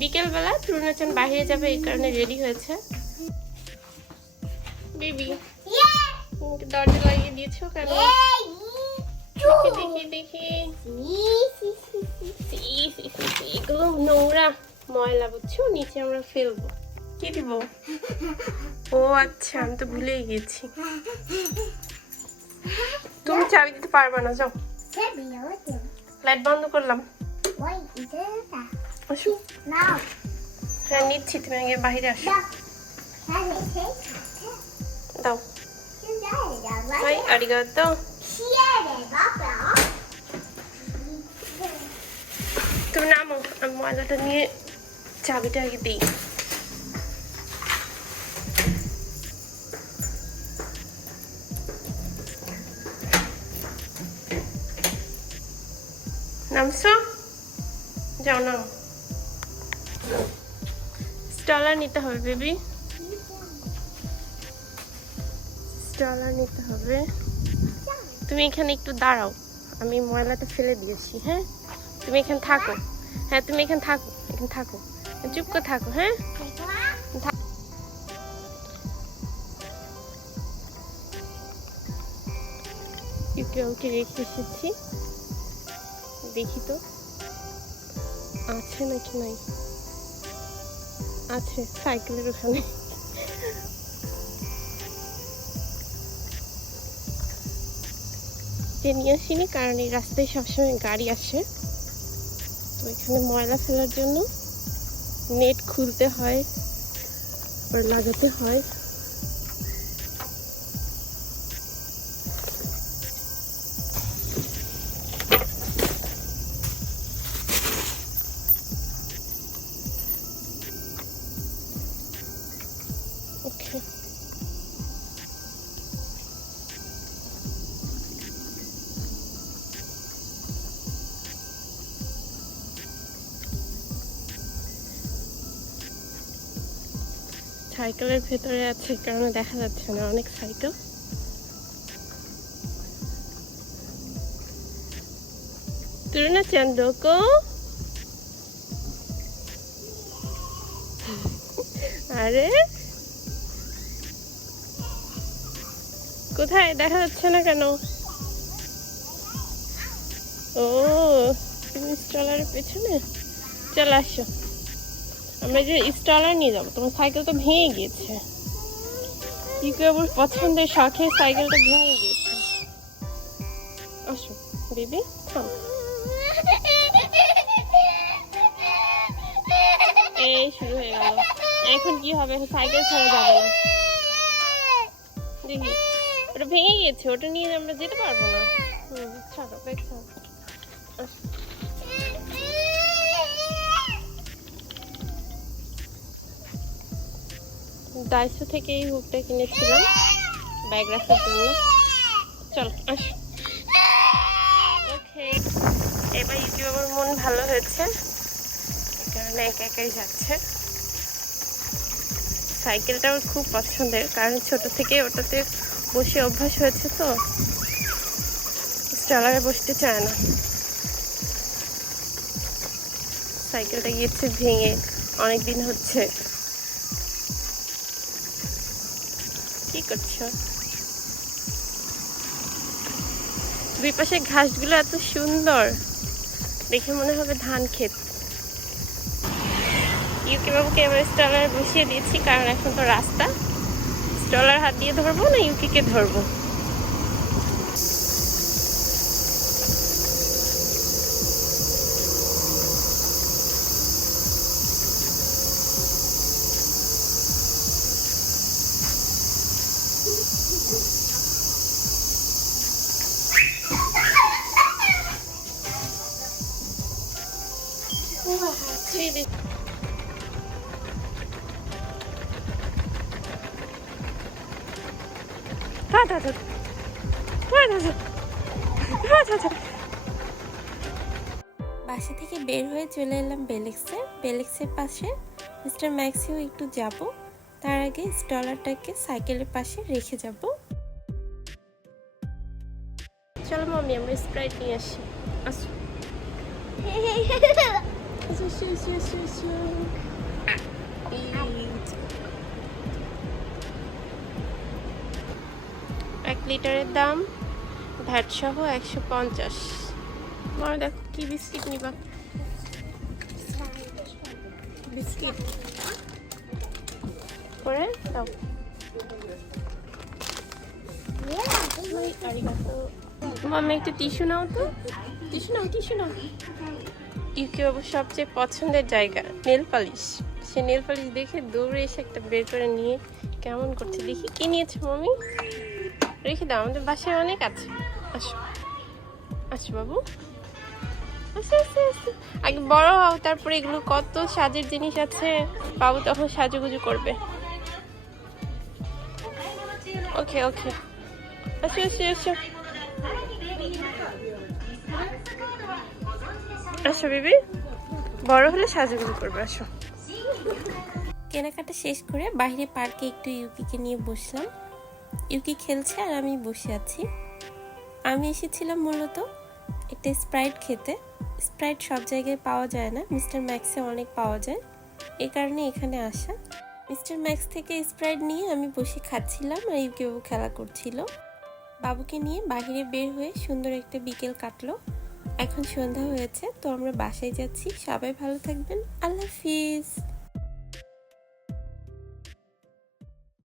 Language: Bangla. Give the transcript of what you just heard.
বিকেলবেলা তরুণাচন বাইরে যাবে এই কারণে রেডি হয়েছে। বেবি দরজা লাগিয়ে দিয়েছ কেন? দেখি দেখি দেখি। সি, সি, সি, সি, এগুলো নোংরা ময়লা বুঝছ? নিচে আমরা ফেলব। কি দিব? ও আচ্ছা আমি তো ভুলেই গেছি। তুমি চাবি দিতে পারবে না যাও। লাইট বন্ধ করলাম। আসো। হ্যাঁ নিচ্ছি, তুমি আগে বাইরে আসো। দাও। হাই আরিগাতো তুমি নামো, আমি ময়লাটা নিয়ে চাবিটা আগে দিই। নামছো? যাও নাম স্টলার নিতে হবে বেবি স্টলার নিতে হবে। তুমি এখানে একটু দাঁড়াও। আমি ময়লাটা ফেলে দিয়েছি হ্যাঁ? তুমি এখানে থাকো। হ্যাঁ তুমি এখানে থাকো এখানে থাকো। চুপ করে থাকো হ্যাঁ? ইউকে ওকে রেখে এসেছি। দেখি তো। আছে নাকি নাই? আছে, সাইকেলের ওখানে। যে নিয়ে আসিনি, কারণ এই রাস্তায় সবসময় গাড়ি আসে। তো এখানে ময়লা ফেলার জন্য নেট খুলতে হয় লাগাতে হয়। সাইকেলের ভেতরে আছে, কারণে দেখা যাচ্ছে না, অনেক সাইকেল। তুলনা চন্দ্রকো আরে? কোথায়? দেখা যাচ্ছে না কেন? ও, তুমি স্টলারের পেছনে? চলে, আসো। আমরা যে স্টলার নিয়ে যাব, তোমার সাইকেল তো ভেঙে গিয়েছে। কি আবার পছন্দের শখে সাইকেলটা ভেঙে গিয়েছে। আসো, বেবি, থাম। এই শুরু হয়ে গেল। এখন কি হবে? সাইকেল ছাড়া যাবে না। দেখি, ওটা ভেঙে গিয়েছে, ওটা নিয়ে আমরা যেতে পারব না। হুম, ছাড়ো ব্যাগ ছাড়ো ডাইসো থেকে এই হুকটা কিনেছিলাম। ব্যাগ রাখার জন্য। চল, আস। ওকে এবার ইউটিউব আমার মন ভালো হয়েছে। এই কারণে একা একাই যাচ্ছে। সাইকেলটা আমার খুব পছন্দের, কারণ ছোট থেকে ওটাতে বসে অভ্যাস হয়েছে তো। স্টলারে বসতে চায় না। সাইকেলটা গিয়েছে ভেঙে অনেক দিন হচ্ছে। করছ? দুই পাশে ঘাসগুলো এত সুন্দর। দেখে মনে হবে ধান ক্ষেত। ইউকে বাবুকে এবার স্টলার বসিয়ে দিয়েছি, কারণ এখন তো রাস্তা। স্টলার হাত দিয়ে ধরবো না ইউকিকে ধরবো? বাসা থেকে বের হয়ে চলে এলাম বেলেক্সে। বেলেক্সের পাশে। মিস্টার ম্যাক্সিও একটু যাব। তার আগে স্টলারটাকে সাইকেলের পাশে রেখে যাব। চলো মামি আমরা স্প্রাইট নিয়ে আসি। আসো। এক লিটারের দাম ভ্যাট সহ একশো পঞ্চাশ। দেখো কি বিস্কিট নিবা। বিস্কিট। করে দাও। মাম্মা একটু টিস্যু নাও তো। টিস্যু নাও টিস্যু নাও। ইউকে সবচেয়ে পছন্দের জায়গা নেল পালিশ। সে নেল পালিশ দেখে দৌড়ে এসে একটা বের করে নিয়ে কেমন করছে দেখি। কি নিয়েছে মামি? রেখে দাও আমাদের বাসায় অনেক আছে। আসো। আসো বাবু। আস্তে আস্তে আস্তে আগে বড় হও তারপরে এগুলো কত সাজের জিনিস আছে। বাবু তখন সাজুগুজু করবে। ওকে ওকে আসো আসো আসো আসো, বেবি। বড় হলে সাজুগুজু করবে, আসো। কেনাকাটা শেষ করে বাইরে পার্কে একটু ইউকিকে নিয়ে বসলাম। ইউকি খেলছে আর আমি বসে আছি। আমি এসেছিলাম মূলত একটা স্প্রাইট খেতে। স্প্রাইট সব জায়গায় পাওয়া যায় না। মিস্টার ম্যাক্সে অনেক পাওয়া যায়। এই কারণে এখানে আসা। মিস্টার ম্যাক্স থেকে স্প্রাইট নিয়ে আমি বসে খাচ্ছিলাম আর ইউকি বাবু খেলা করছিল। বাবুকে নিয়ে বাহিরে বের হয়ে সুন্দর একটা বিকেল কাটলো। এখন সন্ধ্যা হয়েছে, তো আমরা বাসায় যাচ্ছি। সবাই ভালো থাকবেন। আল্লাহ হাফিজ।